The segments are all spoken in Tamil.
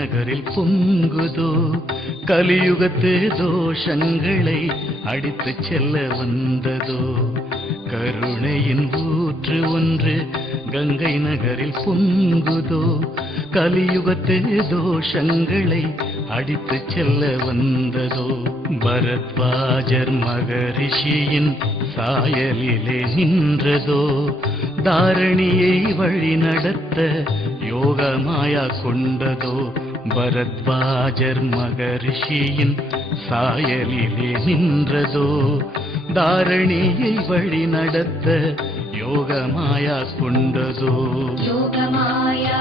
நகரில் பொங்குதோ கலியுகத்து தோஷங்களை அடித்து செல்ல வந்ததோ கருணையின் ஊற்று ஒன்று கங்கை நகரில் பொங்குதோ கலியுகத்து தோஷங்களை அடித்து செல்ல வந்ததோ பரத்வாஜர் மகரிஷியின் சாயலிலே நின்றதோ தாரணியை வழி நடத்த யோகமாயா கொண்டதோ பரத்வாஜர் மகரிஷியின் சாயலிலே நின்றதோ? தாரணியை வழி நடத்த யோகமாயா கொண்டதோ? யோகமாயா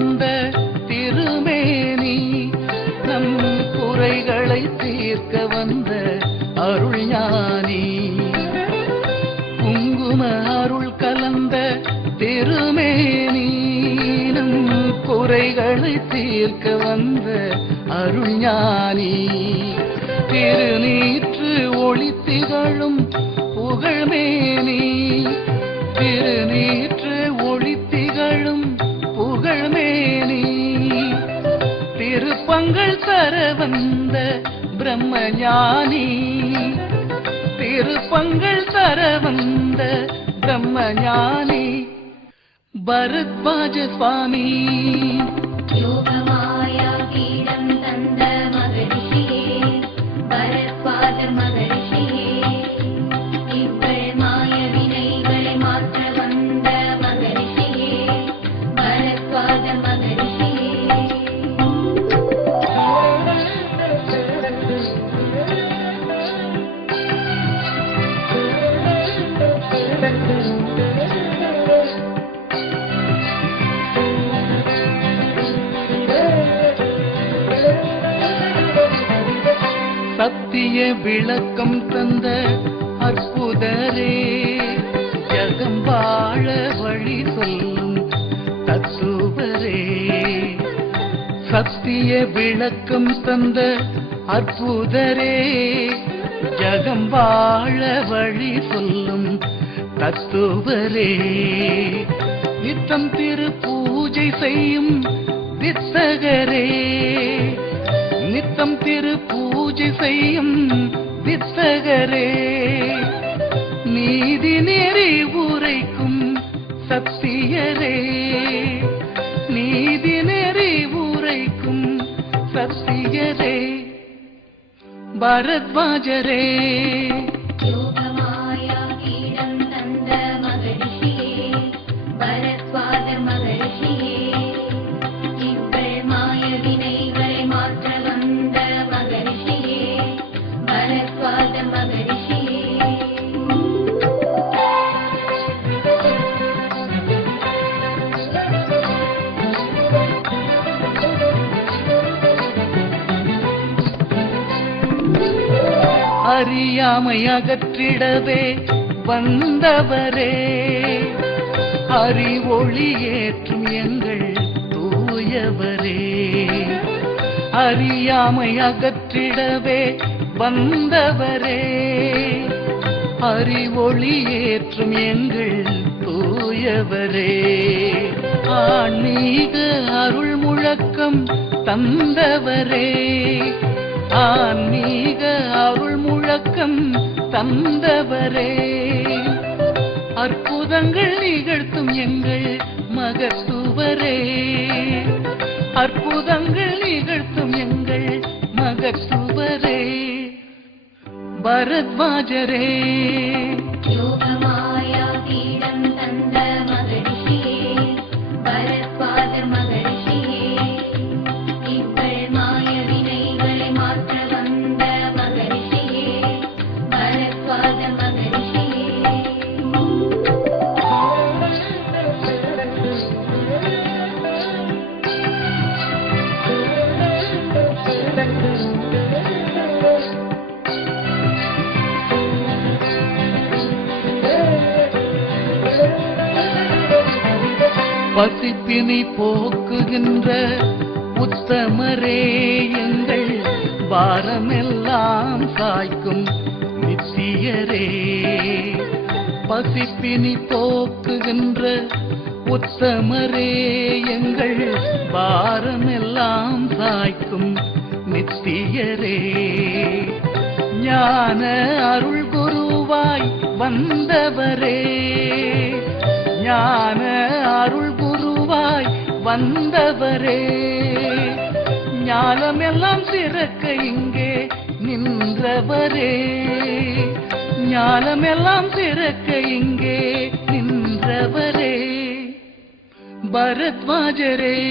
வந்த திருமேனி நம் குறைகளை தீர்க்க வந்த அருள் ஞானி. குங்கும அருள் கலந்த திருமேனி நம் குறைகளை தீர்க்க வந்த அருள் ஞானி. திருநீற்று ஒளி திகழும் புகழ்மேனி திருநீற்று ஒளி திருப்பங்கள் தர வந்த பிரம்மஞானி. திருப்பங்கள் தர வந்த பிரம்மஞானி. பரத்வாஜ சுவாமி. யோகா சத்திய விளக்கம் தந்த அற்புதரே ஜகம் வாழ வழி சொல்லும் தத்துவரே சத்திய விளக்கம் தந்த அற்புதரே ஜகம் வாழ வழி சொல்லும் தத்துவரே நித்தம் திரு பூஜை செய்யும் வித்தகரே நித்தம் திரு பூஜை செய்யும் வித்தகரே. நீதி நெறி உரைக்கும் சத்தியரே. நீதி நெறி உரைக்கும் சத்தியரே. பரத்வாஜரே. யோகா அறியாமை அகற்றிடவே வந்தவரே. அறிவொளி ஏற்றும் எங்கள் தூயவரே. அறியாமை அகற்றிடவே வந்தவரே. அறிவொளி ஏற்றும் எங்கள் தூயவரே. ஆன்மீக அருள் முழக்கம் தந்தவரே. ஆன்மீக அருள் முழக்கம் தந்தவரே. அற்புதங்கள் நிகழ்த்தும் எங்கள் மகத்துவரே. அற்புதங்கள் நிகழ்த்தும் எங்கள் மகத்துவரே. பரத்வாஜரே. யோகமா பசிப்பினி போக்குகின்ற உத்தமரே எங்கள் பாரமெல்லாம் சாய்க்கும் நித்தியரே பசிப்பினி போக்குகின்ற உத்தமரே எங்கள் பாரமெல்லாம் சாய்க்கும் நித்தியரே ஞான அருள் குருவாய் வந்தவரே. வந்தவரே. ஞானமெல்லாம் சிறக்க இங்கே நின்றவரே. ஞானமெல்லாம் சிறக்க இங்கே நின்றவரே. பரத்வாஜரே.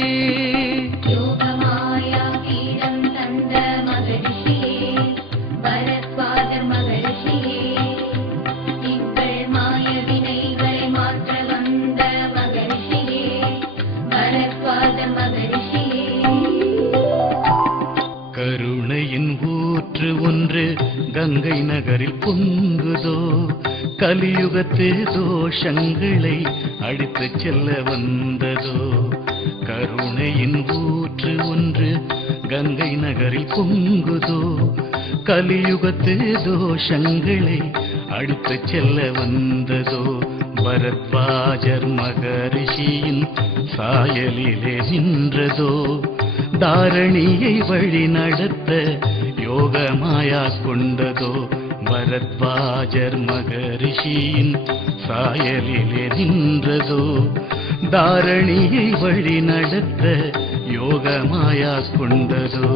நகரில் பொங்குதோ? கலியுகத்து தோஷங்களை அடித்துச் செல்ல வந்ததோ? கருணையின் ஊற்று ஒன்று கங்கை நகரில் பொங்குதோ? கலியுகத்து தோஷங்களை அடித்துச் செல்ல வந்ததோ? பரத்வாஜர் மகரிஷியின் சாயலிலே நின்றதோ? தாரணியை வழி நடத்த யோகமாயா கொண்டதோ? பரத்வாஜர் மகரிஷியின் சாயலிலே நின்றதோ தாரணியை வழி நடத்த யோகமாயா கொண்டதோ?